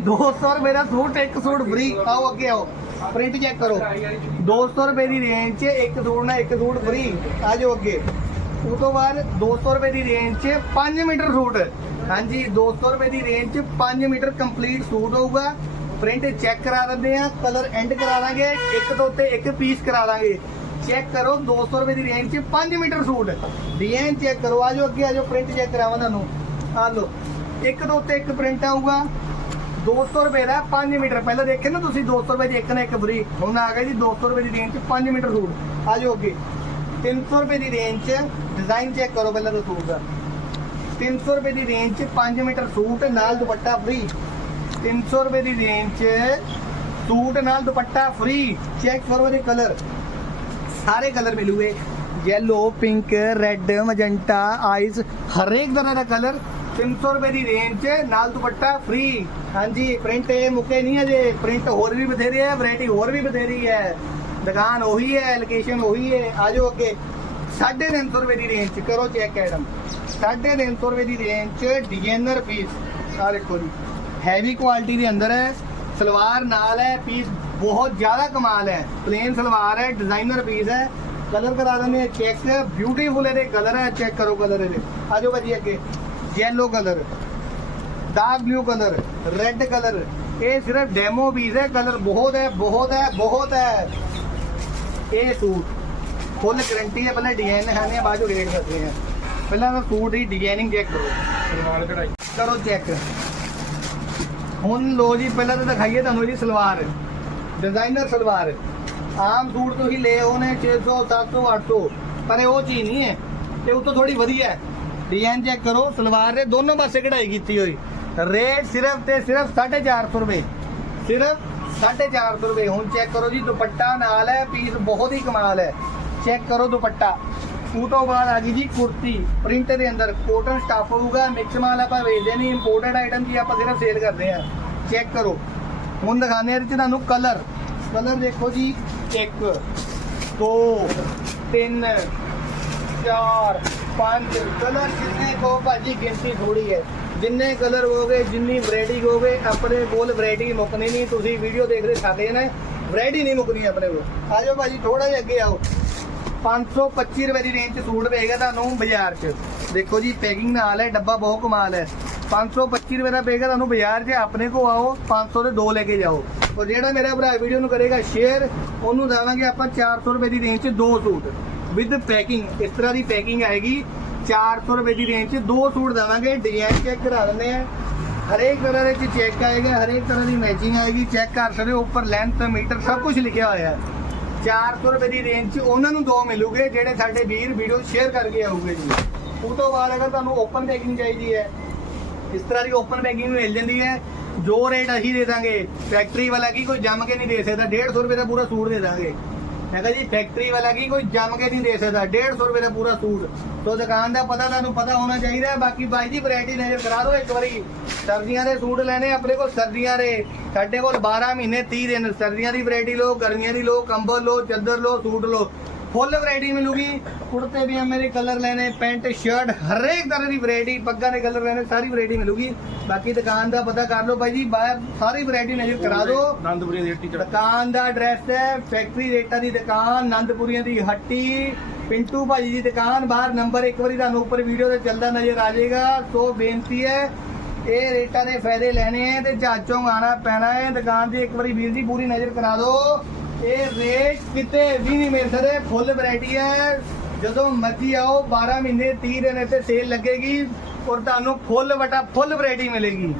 200 ਰੁਪਏ ਦਾ ਸੂਟ, ਇੱਕ ਸੂਟ ਫ੍ਰੀ ਆਓ ਅੱਗੇ ਆਓ। ਪ੍ਰਿੰਟ ਚੈੱਕ ਕਰੋ। 200 ਰੁਪਏ ਦੀ ਰੇਂਜ 'ਚ ਇੱਕ ਸੂਟ ਨਾਲ ਇੱਕ ਸੂਟ ਫ੍ਰੀ ਆ ਜਾਓ ਅੱਗੇ। ਉਸ ਤੋਂ ਬਾਅਦ 200 ਰੁਪਏ ਦੀ ਰੇਂਜ 'ਚ 5 ਮੀਟਰ ਸੂਟ। ਹਾਂਜੀ 200 ਰੁਪਏ ਦੀ ਰੇਂਜ 'ਚ 5 ਮੀਟਰ ਕੰਪਲੀਟ ਸੂਟ ਹੋਊਗਾ। ਪ੍ਰਿੰਟ ਚੈੱਕ ਕਰਾ ਦਿੰਦੇ ਆ ਕਲਰ ਐਂਡ ਕਰਾ ਦਾਂਗੇ, ਇੱਕ ਤੋਂ ਉੱਤੇ ਇੱਕ ਪੀਸ ਕਰਾ ਦਾਂਗੇ। ਚੈੱਕ ਕਰੋ 200 ਰੁਪਏ ਦੀ ਰੇਂਜ 'ਚ 5 ਮੀਟਰ ਸੂਟ। ਡਿਜ਼ਾਈਨ ਚੈੱਕ ਕਰੋ, ਆ ਜਾਓ ਅੱਗੇ, ਆ ਜਾਓ ਪ੍ਰਿੰਟ ਚੈੱਕ ਕਰਾਵਾਂ ਤੁਹਾਨੂੰ। ਆ ਲਓ। ਇੱਕ ਤੋਂ ਉੱਤੇ ਇੱਕ ਪ੍ਰਿੰਟ ਆਊਗਾ। 200 ਰੁਪਏ ਦਾ 5 ਮੀਟਰ। ਪਹਿਲਾਂ ਦੇਖੇ ਨਾ ਤੁਸੀਂ 200 ਰੁਪਏ ਦੀ ਇੱਕ ਨਾ ਇੱਕ ਫਰੀ ਹੁਣ ਆ ਗਿਆ ਜੀ 200 ਰੁਪਏ ਦੀ ਰੇਂਜ 'ਚ 5 ਮੀਟਰ ਸੂਟ। ਆ ਜਾਓ ਅੱਗੇ। 300 ਰੁਪਏ ਦੀ ਰੇਂਜ 'ਚ ਡਿਜ਼ਾਈਨ ਚੈੱਕ ਕਰੋ ਪਹਿਲਾਂ ਤਾਂ ਸੂਟ ਦਾ। 300 ਰੁਪਏ ਦੀ ਰੇਂਜ 'ਚ 5 ਮੀਟਰ ਸੂਟ, ਨਾਲ ਦੁਪੱਟਾ ਫ੍ਰੀ 300 ਰੁਪਏ ਦੀ ਰੇਂਜ 'ਚ ਸੂਟ, ਨਾਲ ਦੁਪੱਟਾ ਫ੍ਰੀ ਚੈੱਕ ਕਰੋ ਇਹਦੇ ਕਲਰ ਸਾਰੇ ਕਲਰ ਮਿਲੂਗੇ। Yellow pink red magenta ice ਹਰੇਕ ਤਰ੍ਹਾਂ ਦਾ ਕਲਰ 300 ਰੁਪਏ ਦੀ ਰੇਂਜ 'ਚ, ਨਾਲ ਦੁਪੱਟਾ ਫ੍ਰੀ ਹਾਂਜੀ ਪ੍ਰਿੰਟ ਇਹ ਮੁੱਕੇ ਨਹੀਂ ਅਜੇ। ਪ੍ਰਿੰਟ ਹੋਰ ਵੀ ਬਥੇਰੇ ਹੈ ਵੈਰਾਈਟੀ ਹੋਰ ਵੀ ਬਥੇਰੀ ਹੈ ਦੁਕਾਨ ਉਹੀ ਹੈ ਲੋਕੇਸ਼ਨ ਉਹੀ ਹੈ। ਆਜੋ ਅੱਗੇ। 350 ਰੁਪਏ ਦੀ ਰੇਂਜ 'ਚ, ਕਰੋ ਚੈੱਕ ਐਡਮ 350 ਰੁਪਏ ਦੀ ਰੇਂਜ 'ਚ ਡਿਜ਼ਾਈਨਰ ਪੀਸ ਆ ਦੇਖੋ ਜੀ। ਹੈਵੀ ਕੁਆਲਿਟੀ ਦੇ ਅੰਦਰ ਹੈ। ਸਲਵਾਰ ਨਾਲ ਹੈ ਪੀਸ ਬਹੁਤ ਜ਼ਿਆਦਾ ਕਮਾਲ ਹੈ। ਪਲੇਨ ਸਲਵਾਰ ਹੈ ਡਿਜ਼ਾਈਨਰ ਪੀਸ ਹੈ। ਕਲਰ ਕਰਾ ਦਿੰਦੇ ਆ ਚੈੱਕ ਬਿਊਟੀਫੁਲ ਇਹਦੇ ਕਲਰ ਹੈ ਚੈੱਕ ਕਰੋ ਕਲਰ ਇਹਦੇ। ਆਜੋ ਭਾਜੀ ਅੱਗੇ। Yellow colour dark blue colour red colour ਇਹ ਸਿਰਫ ਡੈਮੋ ਪੀਸ ਹੈ ਕਲਰ ਬਹੁਤ ਹੈ ਬਹੁਤ ਹੈ ਬਹੁਤ ਹੈ ਇਹ ਸੂਟ ਫੁੱਲ ਗਰੰਟੀ ਹੈ ਪਹਿਲਾਂ ਡਿਜ਼ਾਈਨ ਦਿਖਾਣੇ ਆ ਬਾਅਦ ਚੋਂ ਰੇਟ ਦੱਸਦੇ ਆ ਪਹਿਲਾਂ ਤਾਂ ਸੂਟ ਦੀ ਡਿਜ਼ਾਈਨਿੰਗ ਚੈੱਕ ਕਰੋ ਸਲਵਾਰ ਕਢਾਈ ਕਰੋ ਚੈੱਕ ਹੁਣ ਲੋ ਜੀ ਪਹਿਲਾਂ ਤਾਂ ਦਿਖਾਈਏ ਤੁਹਾਨੂੰ ਇਹਦੀ ਸਲਵਾਰ। ਡਿਜ਼ਾਈਨਰ ਸਲਵਾਰ। ਆਮ ਸੂਟ ਤੁਸੀਂ ਲੈ ਉਹਨੇ 600 700 800 ਪਰ ਇਹ ਉਹ ਚੀਜ਼ ਨਹੀਂ ਹੈ। ਤੇ ਉਹ ਤੋਂ ਥੋੜੀ ਵਧੀਆ ਹੈ। ਡਿਜ਼ਾਈਨ ਚੈੱਕ ਕਰੋ, ਸਲਵਾਰ ਦੇ ਦੋਨੋਂ ਪਾਸੇ ਕਢਾਈ ਕੀਤੀ ਹੋਈ। ਰੇਟ ਸਿਰਫ ਤੇ ਸਿਰਫ 450 ਰੁਪਏ। ਸਿਰਫ 450 ਰੁਪਏ। ਹੁਣ ਚੈੱਕ ਕਰੋ ਜੀ, ਦੁਪੱਟਾ ਨਾਲ ਹੈ ਪੀਸ ਬਹੁਤ ਹੀ ਕਮਾਲ ਹੈ। ਚੈੱਕ ਕਰੋ ਦੁਪੱਟਾ। ਉਹ ਤੋਂ ਬਾਅਦ ਆ ਗਈ ਜੀ ਕੁਰਤੀ। ਪ੍ਰਿੰਟ ਦੇ ਅੰਦਰ ਕੋਟਨ ਸਟਾਫ ਹੋਊਗਾ ਮਿਕਸ ਮਾਲ ਆਪਾਂ ਵੇਚਦੇ ਨਹੀਂ ਇੰਪੋਰਟਡ ਆਈਟਮ ਜੀ ਆਪਾਂ ਸਿਰਫ ਸੇਲ ਕਰਦੇ ਆ ਚੈੱਕ ਕਰੋ। ਹੁਣ ਦਿਖਾਣੇ ਇਹਦੇ ਚ ਤੁਹਾਨੂੰ ਕਲਰ ਕਲਰ ਦੇਖੋ ਜੀ 1 2 3 4 ਪੰਜ ਕਲਰ ਕਿੰਨੇ ਕੋ ਭਾਜੀ ਗਿਣਤੀ ਥੋੜੀ ਹੈ। ਜਿੰਨੇ ਕਲਰ ਹੋਗੇ ਜਿੰਨੀ ਵੈਰਾਈਟੀ ਹੋਗੇ ਆਪਣੇ ਕੋਲ ਵੈਰਾਈਟੀ ਮੁੱਕਣੀ ਨਹੀਂ। ਤੁਸੀਂ ਵੀਡੀਓ ਦੇਖ ਰਹੇ ਸਾਡੇ ਨੇ ਵੈਰਾਈਟੀ ਨਹੀਂ ਮੁੱਕਣੀ ਆਪਣੇ ਕੋਲ। ਆਜੋ ਭਾਜੀ ਥੋੜਾ ਜਿਹਾ ਅੱਗੇ ਆਓ। 525 ਰੁਪਏ ਦੀ ਰੇਂਜ ਚ ਸੂਟ ਪਏਗਾ ਤੁਹਾਨੂੰ ਬਾਜ਼ਾਰ 'ਚ। ਦੇਖੋ ਜੀ ਪੈਕਿੰਗ ਨਾਲ ਹੈ, ਡੱਬਾ ਬਹੁਤ ਕਮਾਲ ਹੈ। 525 ਰੁਪਏ ਦਾ ਪਏਗਾ ਤੁਹਾਨੂੰ ਬਾਜ਼ਾਰ 'ਚ, ਆਪਣੇ ਕੋ ਆਓ 500 ਦੇ ਦੋ ਲੈ ਕੇ ਜਾਓ। ਔਰ ਜਿਹੜਾ ਮੇਰਾ ਭਰਾ ਵੀਡੀਓ ਨੂੰ ਕਰੇਗਾ ਸ਼ੇਅਰ ਉਹਨੂੰ ਦੇਵਾਂਗੇ ਆਪਾਂ 400 ਰੁਪਏ ਦੀ ਰੇਂਜ 'ਚ ਦੋ ਸੂਟ। ਵਿਦ ਪੈਕਿੰਗ ਇਸ ਤਰ੍ਹਾਂ ਦੀ ਪੈਕਿੰਗ ਆਏਗੀ। 400 ਰੁਪਏ ਦੀ ਰੇਂਜ 'ਚ ਦੋ ਸੂਟ ਦੇਵਾਂਗੇ ਡਿਜ਼ਾਈਨ ਚੈੱਕ ਕਰਾ ਦਿੰਦੇ ਆ। ਹਰੇਕ ਤਰ੍ਹਾਂ ਦੇ ਚੈੱਕ ਆਏਗਾ, ਹਰੇਕ ਤਰ੍ਹਾਂ ਦੀ ਮੈਚਿੰਗ ਆਏਗੀ। ਚੈੱਕ ਕਰ ਸਕਦੇ ਹੋ, ਉੱਪਰ ਲੈਂਥ ਮੀਟਰ ਸਭ ਕੁਝ ਲਿਖਿਆ ਹੋਇਆ ਹੈ। 400 ਰੁਪਏ ਦੀ ਰੇਂਜ 'ਚ ਉਹਨਾਂ ਨੂੰ ਦੋ ਮਿਲੂਗੇ, ਜਿਹੜੇ ਸਾਡੇ ਵੀਰ ਵੀਡੀਓ ਸ਼ੇਅਰ ਕਰਕੇ ਆਉਗੇ ਜੀ। ਉਹ ਤੋਂ ਬਾਅਦ ਅਗਰ ਤੁਹਾਨੂੰ ਓਪਨ ਪੈਕਿੰਗ ਚਾਹੀਦੀ ਹੈ, ਇਸ ਤਰ੍ਹਾਂ ਦੀ ਓਪਨ ਪੈਕਿੰਗ ਮਿਲ ਜਾਂਦੀ ਹੈ। ਜੋ ਰੇਟ ਅਸੀਂ ਦੇ ਦਾਂਗੇ ਫੈਕਟਰੀ ਵਾਲਾ ਕੀ ਕੋਈ ਜੰਮ ਕੇ ਨਹੀਂ ਦੇ ਸਕਦਾ 150 ਰੁਪਏ ਦਾ ਪੂਰਾ ਸੂਟ ਦੇ ਦਾਂਗੇ। ਮੈਂ ਕਿਹਾ ਜੀ ਫੈਕਟਰੀ ਵਾਲਾ ਕੀ ਕੋਈ ਜੰਮ ਕੇ ਨਹੀਂ ਦੇ ਸਕਦਾ? 150 ਰੁਪਏ ਦਾ ਪੂਰਾ ਸੂਟ। ਤੋਂ ਦੁਕਾਨ ਦਾ ਪਤਾ ਤੁਹਾਨੂੰ ਪਤਾ ਹੋਣਾ ਚਾਹੀਦਾ ਬਾਕੀ ਬਾਈ ਜੀ ਵੈਰਾਈਟੀ ਨਜ਼ਰ ਕਰਾ ਦਿਓ ਇੱਕ ਵਾਰੀ। ਸਰਦੀਆਂ ਦੇ ਸੂਟ ਲੈਣੇ ਆਪਣੇ ਕੋਲ, ਸਰਦੀਆਂ ਦੇ। ਸਾਡੇ ਕੋਲ 12 ਮਹੀਨੇ 30 ਦਿਨ। ਸਰਦੀਆਂ ਦੀ ਵੈਰਾਈਟੀ ਲਓ, ਗਰਮੀਆਂ ਦੀ ਲੋ ਕੰਬਲ ਲਓ, ਚੱਦਰ ਲਓ, ਸੂਟ ਲਓ। ਫੁੱਲ ਵੈਰਾਈਟੀ ਮਿਲੂਗੀ। ਕੁੜਤੇ ਵੀ ਮੇਰੇ ਕਲਰ ਲੈਣੇ ਪੈਂਟ ਸ਼ਰਟ ਹਰੇਕ ਤਰ੍ਹਾਂ ਦੀ ਵੈਰਾਈਟੀ ਪੱਗਾਂ ਦੇ ਕਲਰ ਲੈਣੇ ਸਾਰੀ ਵੈਰਾਈਟੀ ਮਿਲੂਗੀ। ਬਾਕੀ ਦੁਕਾਨ ਦਾ ਪਤਾ ਕਰ ਲਓ ਬਾਈ ਜੀ ਬਾਹਰ ਸਾਰੀ ਵੈਰਾਈਟੀ ਨਜ਼ਰ ਕਰਾ ਦਿਓ ਆਨੰਦਪੁਰੀ ਦੀ ਹੱਟੀ ਦੁਕਾਨ ਦਾ ਐਡਰੈਸ ਹੈ ਫੈਕਟਰੀ ਰੇਟਾਂ ਦੀ ਦੁਕਾਨ ਆਨੰਦਪੁਰੀਆਂ ਦੀ ਹੱਟੀ ਪਿੰਟੂ ਭਾਜੀ ਦੀ ਦੁਕਾਨ ਬਾਹਰ ਨੰਬਰ ਇੱਕ ਵਾਰੀ ਤੁਹਾਨੂੰ ਉੱਪਰ ਵੀਡੀਓ ਤੇ ਚੱਲਦਾ ਨਜ਼ਰ ਆ ਜਾਏਗਾ। ਸੋ ਬੇਨਤੀ ਹੈ ਇਹ ਰੇਟਾਂ ਦੇ ਫਾਇਦੇ ਲੈਣੇ ਆ ਤੇ ਜਾਚੋਂ ਆਣਾ ਪੈਣਾ ਹੈ। ਦੁਕਾਨ ਦੀ ਇੱਕ ਵਾਰੀ ਵੀਰ ਦੀ ਪੂਰੀ ਨਜ਼ਰ ਕਰਾ ਦਿਓ। ਇਹ ਰੇਟ ਕਿਤੇ ਵੀ ਨਹੀਂ ਮਿਲ ਸਕਦੇ। ਫੁੱਲ ਵੈਰਾਈਟੀ ਹੈ। ਜਦੋਂ ਮਰਜ਼ੀ ਆਓ 12 ਮਹੀਨੇ 30 ਦਿਨ ਇੱਥੇ ਸੇਲ ਲੱਗੇਗੀ ਔਰ ਤੁਹਾਨੂੰ ਫੁੱਲ ਵਟਾ ਫੁੱਲ ਵੈਰਾਈਟੀ ਮਿਲੇਗੀ।